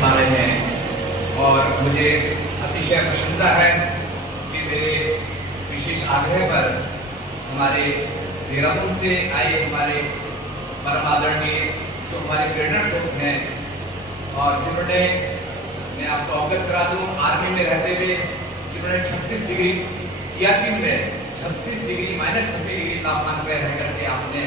पा रहे हैं और मुझे अतिशय प्रसन्नता है कि मेरे विशेष आग्रह पर हमारे देहरादून से आए हमारे परम आदरणीय जो हमारे प्रेरणा स्रोत हैं और जिन्होंने, मैं आपको अवगत करा दूं, आर्मी में रहते हुए जिन्होंने 36 डिग्री सियाचिन में 36 डिग्री -36 डिग्री तापमान पर रह करके आपने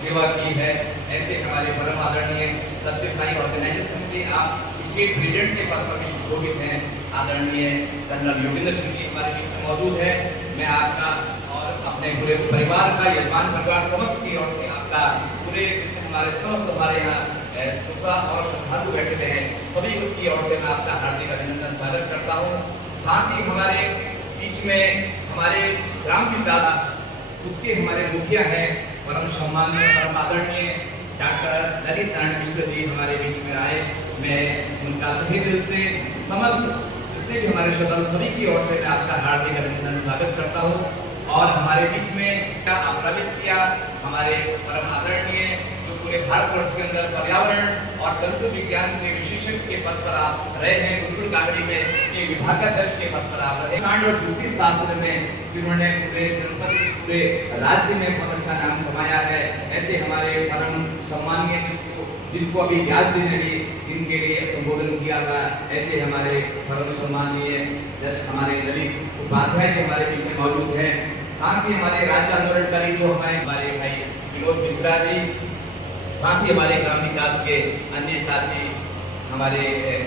सेवा की है, ऐसे हमारे परम आदरणीय सत्य साई ऑर्गेनाइजेशन के आप स्टेट प्रेसिडेंट के पद पर भी सुशोभित हैं आदरणीय कर्नल योगेंद्र सिंह जी हमारे बीच में मौजूद है। मैं आपका और अपने पूरे परिवार का, यजमान परिवार समस्त की ओर से आपका, पूरे हमारे समस्त हमारे यहाँ श्रोता और श्रद्धालु बैठे हुए हैं, सभी की ओर से मैं आपका हार्दिक अभिनंदन स्वागत करता हूँ। साथ ही हमारे बीच में हमारे ग्राम विकास उसके हमारे मुखिया हैं परम सम्मानीय परम आदरणीय डॉक्टर ललित नारायण मिश्र जी हमारे बीच में आए। मैं उनका तहे दिल से समस्त जितने भी हमारे श्रोता सभी की ओर से मैं आपका हार्दिक अभिनंदन स्वागत करता हूँ। और हमारे बीच में क्या आप्लावित किया हमारे परम आदरणीय जो पूरे भारतवर्ष के अंदर पर्यावरण और जंतु विज्ञान के विशेषज्ञ के पद पर आप रहे हैं, गुरुकुल गागड़ी में ये विभागाध्यक्ष के पद पर आप रहे कांड और दूसरी शास्त्र में जिन्होंने पूरे जनपद पूरे राज्य में बहुत अच्छा नाम कमाया है, ऐसे हमारे परम सम्मानीय जिनको अभी व्यास जी ने भी इनके लिए संबोधन किया था, ऐसे हमारे परम सम्मानीय हमारे ललित उपाध्याय जी हमारे बीच में मौजूद हैं। साथ ही हमारे राज्य आंदोलनकारी जो हमारे भाई विनोद मिश्रा जी, साथ ही हमारे ग्राम विकास के अन्य साथी हमारे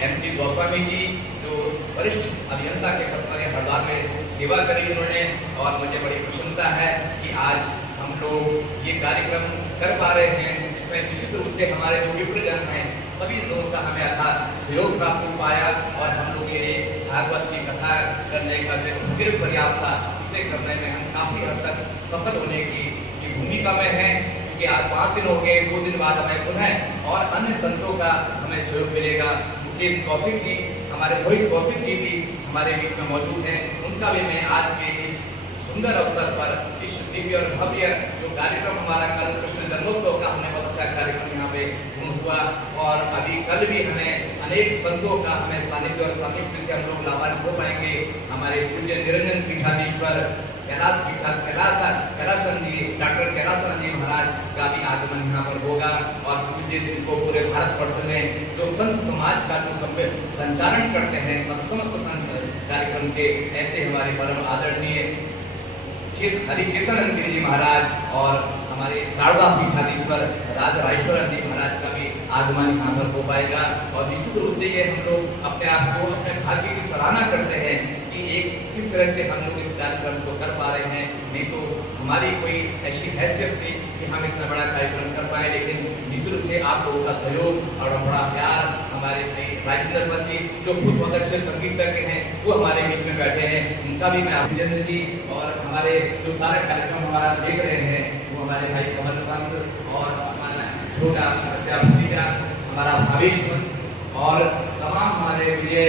MP गोस्वामी जी जो वरिष्ठ अभियंता के पद पर हरिद्वार में सेवा करी उन्होंने, और मुझे बड़ी प्रसन्नता है कि आज हम लोग ये कार्यक्रम कर पा रहे हैं, जिसमें निश्चित रूप से हमारे जो विप्रजन हैं सभी लोगों का हमें अर्थात सहयोग प्राप्त हो पाया और हम लोग ये भागवत की कथा करने का जो भगीरथ प्रयास था उसे करने में हम काफी हद तक सफल होने की भूमिका में हैं, क्योंकि आज 5 दिन हो गए, 2 दिन बाद हमें पुनः और अन्य संतों का हमें सहयोग मिलेगा। मुकेश कौशिक जी, हमारे रोहित कौशिक जी भी हमारे बीच में मौजूद हैं, उनका भी मैं आज के इस सुंदर अवसर पर इस दिव्य और भव्य जो कार्यक्रम हमारा कल कृष्ण जन्मोत्सव का हमने बहुत अच्छा कार्यक्रम यहाँ पे हुआ और अभी कल भी हमें अनेक संतों का हमें सानिध्य और सामिप्य से हम लोग लाभान्वित हो पाएंगे। हमारे पूज्य निरंजन पीठाधीश्वर कैलासन जी, डॉक्टर कैलासन जी महाराज का भी आगमन यहाँ पर होगा और पूज्य जिनको पूरे भारतवर्ष में जो संत समाज का जो संचालन करते हैं समस्त संत कार्यक्रम के, ऐसे हमारे परम आदरणीय हरिचेतन जी महाराज और हमारे शारदा पीठाधीश्वर राजराजेश्वर जी महाराज का भी आगमन यहाँ पर हो पाएगा। और निश्चित रूप से ये हम लोग अपने आप को अपने भाग्य की सराहना करते हैं कि एक किस तरह से हम लोग इस कार्यक्रम को कर पा रहे हैं, नहीं तो हमारी कोई ऐसी हैसियत थी कि हम इतना बड़ा कार्यक्रम कर पाए, लेकिन निश्चित रूप से आप लोगों का सहयोग और बड़ा प्यार हमारे राजेंद्र पद जी जो खुद बहुत अच्छे संगीतज्ञ हैं वो हमारे बीच में बैठे हैं, उनका भी मैं अभिनंदन जी और हमारे जो सारे कार्यक्रम हमारा देख रहे हैं वो हमारे भाई कमल पंत और हमारा छोटा बच्चा भतीजा हमारा भावेश और तमाम हमारे विजय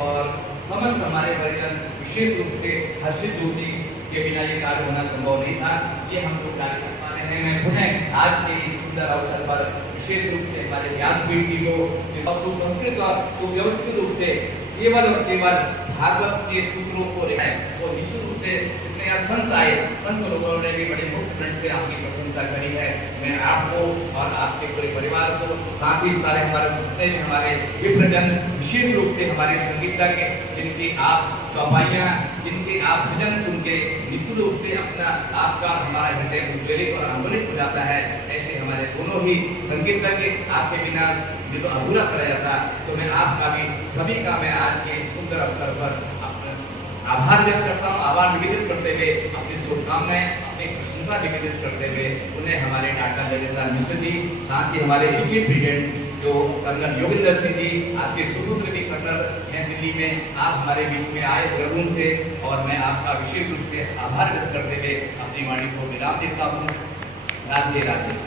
और समस्त हमारे परिजन, विशेष रूप से हर्षित जोशी के बिना ये कार्य होना संभव नहीं था, ये हम लोग कार्य कर पा रहे हैं। मैं पुनः आज के इस सुंदर अवसर पर विशेष रूप से हमारे व्यासपीठ जी को सुसंस्कृत और सुव्यवस्थित रूप से केवल और केवल भागवत के सूत्रों को वो निश्चित रूप से जितने संत आए, संत लोगों ने भी बड़े मुक्त कंठ से आपकी प्रशंसा करी है। मैं आपको और आपके पूरे परिवार को, साथ ही सारे हमारे जितने भी हमारे विप्रजन, विशेष रूप से हमारे संगीतज्ञ जिनकी आप चौपाइयाँ, जिनके आप भजन सुन के निश्चित रूप से अपना आपका हमारा हृदय उद्वेलित और आंदोलित हो जाता है, ऐसे हमारे दोनों ही संगीतज्ञ आपके बिना जो अधूरा रह जाता। तो मैं आपका भी सभी का मैं आज के इस सुंदर अवसर पर आभार व्यक्त करता हूँ, आभार निवेदित करते हुए अपनी शुभकामनाएं, अपनी प्रशंसा निवेदित करते हुए उन्हें हमारे डॉक्टर ललित मिश्र जी, साथ ही हमारे स्टेट प्रेसिडेंट जो कर्नल योगेंद्र सिंह जी, आपके सुपुत्र भी कर्नल हैं दिल्ली में, आप हमारे बीच में आए देहरादून से, और मैं आपका विशेष रूप से आभार व्यक्त करते हुए अपनी वाणी को विराम देता हूँ। राधे राधे।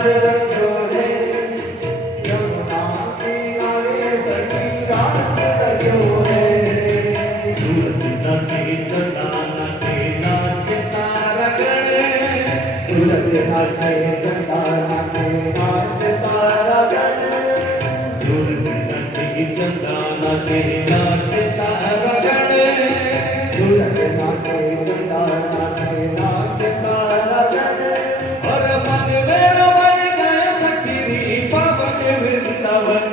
रास रचो है यमुना किनारे सखी रास रचो है सूरत नाचे चंदा नाचे नाचे तारागण सूरत नाचे चंदा नाचे नाचे तारागण सूरत नाचे चंदा नाचे नाचे तारागण सूरत नाचे चंदा नाचे नाचे तारागण और मन में रमन गए सखी पावन वृंदावन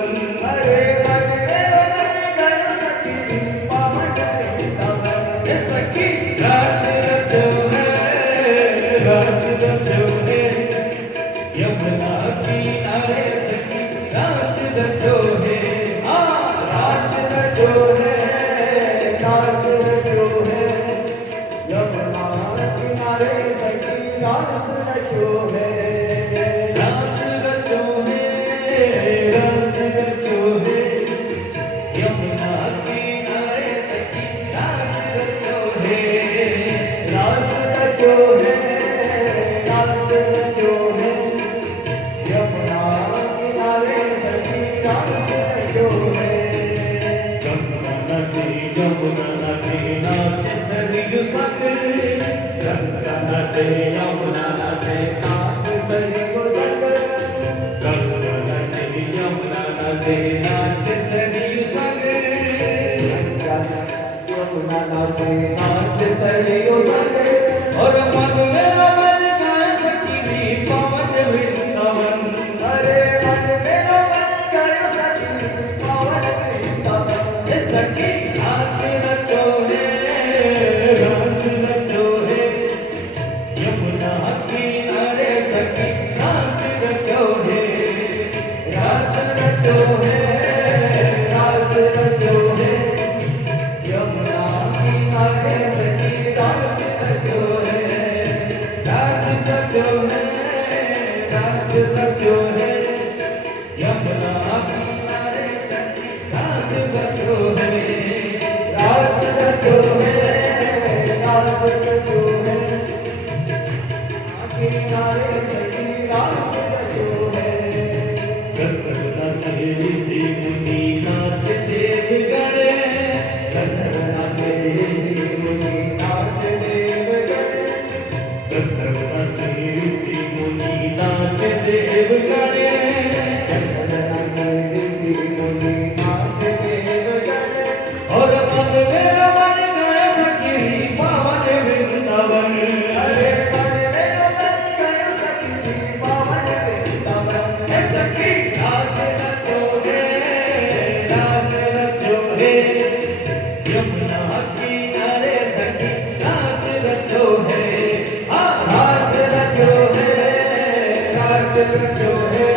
अरे मन में रमन गए सखी पावन वृंदावन सखी रास रचो है यमुना किनारे सखी रास रचो है रास रचो है रास रचो है यमुना किनारे सखी रास रचो है रास रचो है रास रचो है यमुना किनारे सखी रास रचो है रास रचो है रास रचो है यमुना किनारे सखी रास रचो है यमुना नदी नाचे सरयू संग गंगा नाचे यमुना नाचे नाच सरयू संग गंगा नाचे यमुना नाचे नाच सरयू संग गंगा नाचे यमुना नाचे नाच सरयू संग और मन में रमन गए सखी पावन वृंदावन अरे मन में रमन गए सखी पावन वृंदावन सखी रास रचो है यमुना किनारे सखी रास रचो है रास रचो है रास रचो है यमुना किनारे सखी रास रचो है रास रचो है रास रचो है यमुना किनारे सखी रास रचो है रास रचो है रास रचो है किनारे सखी रास रचो है गंधर्व नाचे ऋषि मुनि नाच देवगण गंधर्व नाचे ऋषि मुनि नाच देवगण गंधर्व नाचे ऋषि मुनि नाच देवगण गंधर्व नाचे ऋषि मुनि नाच देवगण और मन में रमन गए सखी पावन वृंदावन अरे मन में रमन गए सखी पावन वृंदावन सखी रास रचो है यमुना किनारे सखी रास रचो है रास रचो है रास रचो है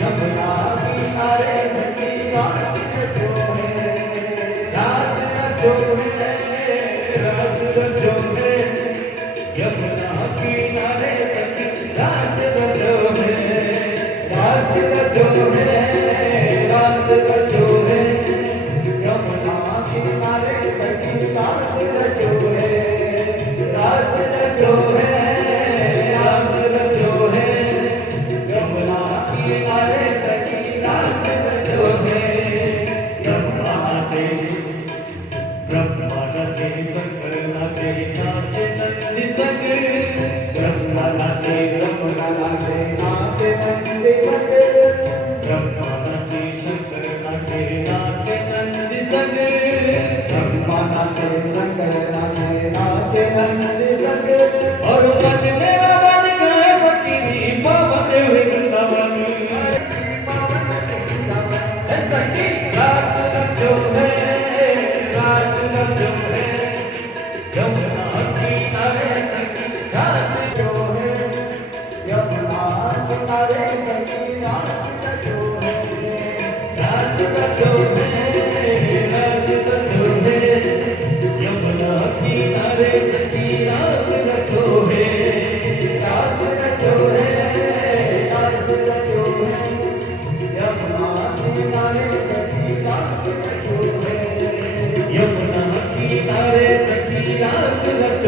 यमुना किनारे सखी रास रचो है रास रचो है रास रचो है यमुना किनारे सखी रास रचो है रास रचो है रास रचो है यमुना किनारे सखी रास रचो है रास रचो है रास रचो है यमुना किनारे सखी रास रचो है यमुना नाचे ब्रह्मा नाचे शंकर नाचे नाचे नंदी संग ब्रह्मा नाचे यमुना नाचे नाचे नंदी संग ब्रह्मा नाचे शंकर नाचे नाचे नंदी संग ब्रह्मा नाचे शंकर नाचे नाचे नंदी संग और मन में रमन गए सखी पावन वृंदावन पावन वृंदावन सखी रास रचो है रास रचो है यमुना किनारे सखी रास रचो है यमुना किनारे सखी रास रचो है रास रचो है रास रचो है यमुना किनारे सखी रास रचो है रास रचो है रास रचो है यमुना किनारे सखी रास रचो है यमुना किनारे सखी रास रचो